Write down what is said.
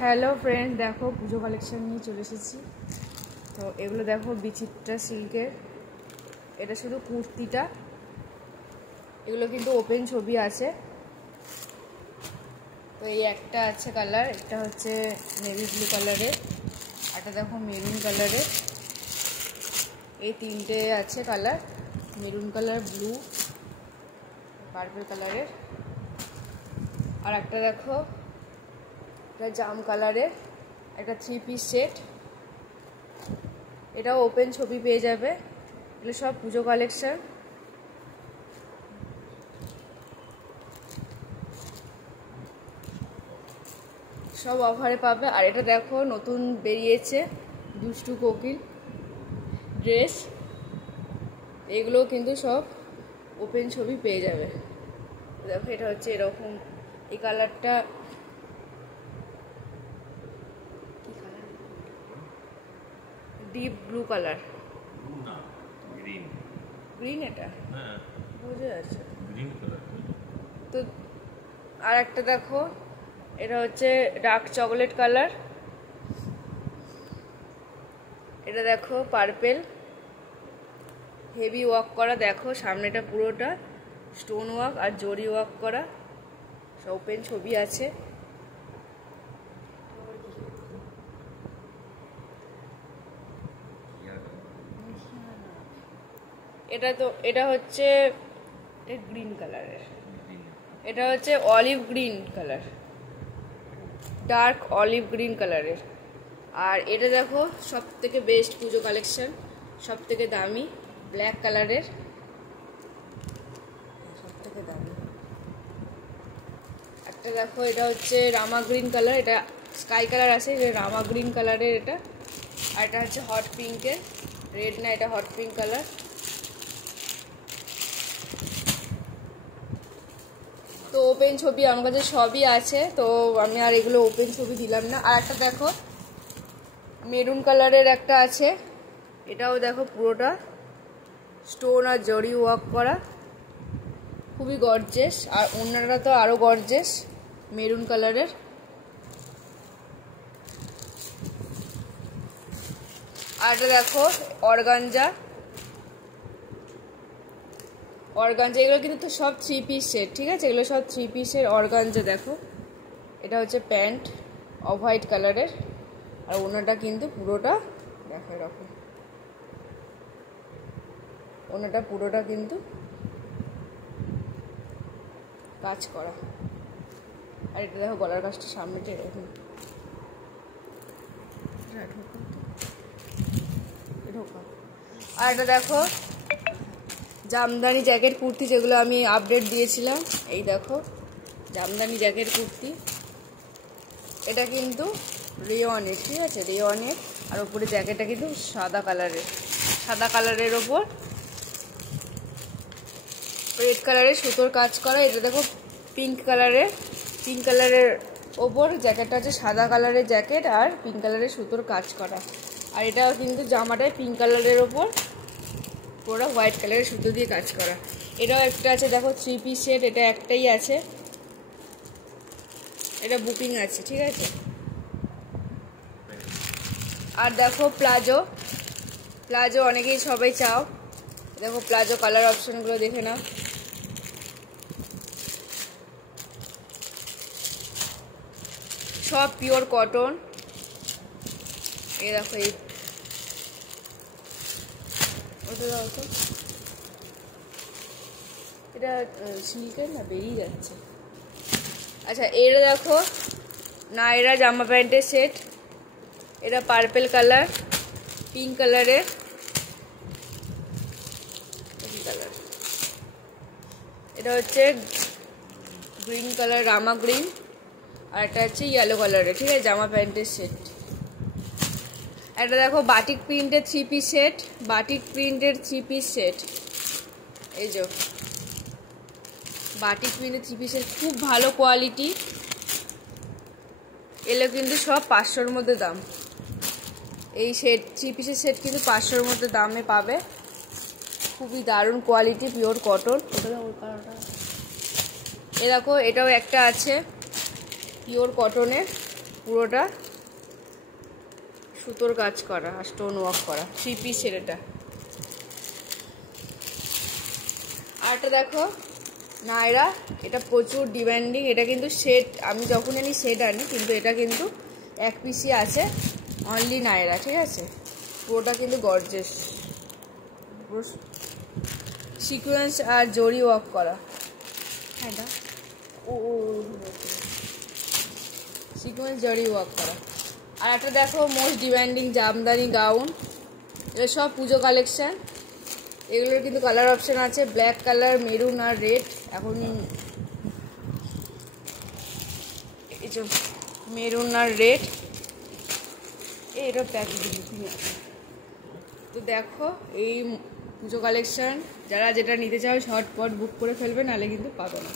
Hello friend, দেখো পুজো collection নিয়ে চলে এসেছি। তো এগুলো দেখো বিচিত্রা সিল্কের, এটা শুধু কুর্তিটা, এগুলো কিন্তু ওপেন ছবি আছে। তো এই একটা আছে কালার, একটা হচ্ছে নেভি ব্লু কালারের, একটা দেখো মেরুন কালারের, এই তিনটে আছে colour, maroon colour, blue, purple কালারের। আর একটা দেখো এটা জাম কালারের, একটা 3 পিস সেট, এটাও ওপেন ছবি পেয়ে যাবে। এগুলো সব পুজো কালেকশন। সব অফারে পাবে। আর এটা দেখো নতুন বেরিয়েছে দুষ্টু কোকিল ড্রেস, এগুলোও কিন্তু সব ওপেন ছবি পেয়ে যাবে। দেখো এটা হচ্ছে এরকম, এই কালারটা ডিপ ব্লু কালার, গ্রিন, এটা বোঝা যাচ্ছে তো। আর একটা দেখো, এটা হচ্ছে ডার্ক চকলেট কালার, এটা দেখো পার্পেল, হেভি ওয়ার্ক করা, দেখো সামনেটা পুরোটা স্টোন ওয়ার্ক আর জরি ওয়ার্ক করা, সব ওপেন ছবি আছে। এটা হচ্ছে গ্রিন কালারের, এটা হচ্ছে olive green colour, dark olive green কালারের। আর এটা দেখো সব থেকে বেস্ট পুজো কালেকশন, সব থেকে দামি ব্ল্যাক কালারের, সব থেকে দামি। একটা দেখো এটা হচ্ছে রামা গ্রিন কালার, এটা স্কাই কালার আছে, এটা রামা গ্রিন কালারের এটা। আর এটা হচ্ছে হট পিঙ্কের, রেড না, এটা হট পিঙ্ক কালার। তো ওপেন ছবি আমার কাছে সবই আছে, তো আমি আর এগুলো ওপেন ছবি দিলাম না। আর একটা দেখো মেরুন কালারের একটা আছে, এটাও দেখো পুরোটা স্টোন আর জরি ওয়ার্ক করা, খুবই গর্জেস। আর অন্যরা তো আরও গর্জেস, মেরুন কালারের। আর এটা দেখো অর্গানজা, এগুলো কিন্তু তো সব 3 পিস সেট, ঠিক আছে, এগুলো সব 3 পিসের অর্গানজা। দেখো এটা হচ্ছে প্যান্ট অফ হোয়াইট কালারের, আর ওনাটা কিন্তু পুরোটা দেখো এরকম, ওনাটা পুরোটা কিন্তু কাজ করা। আর এটা দেখো গলার কাজটা সামনেটা এরকম, আর এটা দেখো জামদানি জ্যাকেট কুর্তি, যেগুলো আমি আপডেট দিয়েছিলাম, এই দেখো জামদানি জ্যাকেট কুর্তি, এটা কিন্তু রেওয়ানের, ঠিক আছে, রেওয়ানের। আর ওপরে জ্যাকেটটা কিন্তু সাদা কালারের ওপর রেড কালারের সুতোর কাজ করা। এটা দেখো পিঙ্ক কালারের ওপর জ্যাকেটটা আছে, সাদা কালারের জ্যাকেট আর পিঙ্ক কালারের সুতোর কাজ করা। আর এটাও কিন্তু জামাটায় পিঙ্ক কালারের ওপর পুরো হোয়াইট কালারের সুতো দিয়ে কাজ করা। এটাও একটা আছে দেখো 3 পিস সেট, এটা একটাই আছে, এটা বুকিং আছে, ঠিক আছে। আর দেখো প্লাজো অনেকেই সবাই চাও, দেখো প্লাজো কালার অপশনগুলো দেখে নাও। সব পিওর কটন, এই দেখো এই এটা সিল্কের না, বেরিয়ে যাচ্ছে। আচ্ছা এটা দেখো নায়রা জামা প্যান্টের সেট, এটা পার্পেল কালার, পিঙ্ক কালারের, এটা হচ্ছে গ্রিন কালার রামা গ্রিন, আর একটা হচ্ছে ইয়েলো কালারের, ঠিক আছে, জামা প্যান্টের সেট। একটা দেখো বাটিক প্রিন্টের 3 পিস সেট, এই যে বাটিক প্রিন্টের 3 পিসের, খুব ভালো কোয়ালিটি, এগুলো কিন্তু সব 500-র মধ্যে দাম। এই সেট 3 পিসের সেট কিন্তু 500-র মধ্যে দামে পাবে, খুবই দারুণ কোয়ালিটি, পিওর কটন। এ দেখো এটাও একটা আছে পিওর কটনের, পুরোটা সুতোর কাজ করা আর স্টোন ওয়ার্ক করা, 3 পিসের এটা। আর এটা দেখো নায়রা, এটা প্রচুর ডিমান্ডিং। এটা কিন্তু সেট, আমি যখন আনি সেট আনি, কিন্তু এটা কিন্তু 1 পিসই আছে, অনলি নায়রা, ঠিক আছে। পুরোটা কিন্তু গর্জিয়াস, সিকোয়েন্স আর জরি ওয়ার্ক করা। হ্যাঁ এটা সিকোয়েন্স জরি ওয়ার্ক করা। আর একটা দেখো মোস্ট ডিমান্ডিং জামদানি গাউন, এটা সব পুজো কালেকশান। এগুলোর কিন্তু কালার অপশান আছে, ব্ল্যাক কালার, মেরুন আর রেড। এখন এই যে মেরুন আর রেড, এটা প্যাক দিই। তো দেখো এই পুজো কালেকশান, যারা যেটা নিতে চাও ঝটপট বুক করে ফেলবে, নাহলে কিন্তু পাবে না।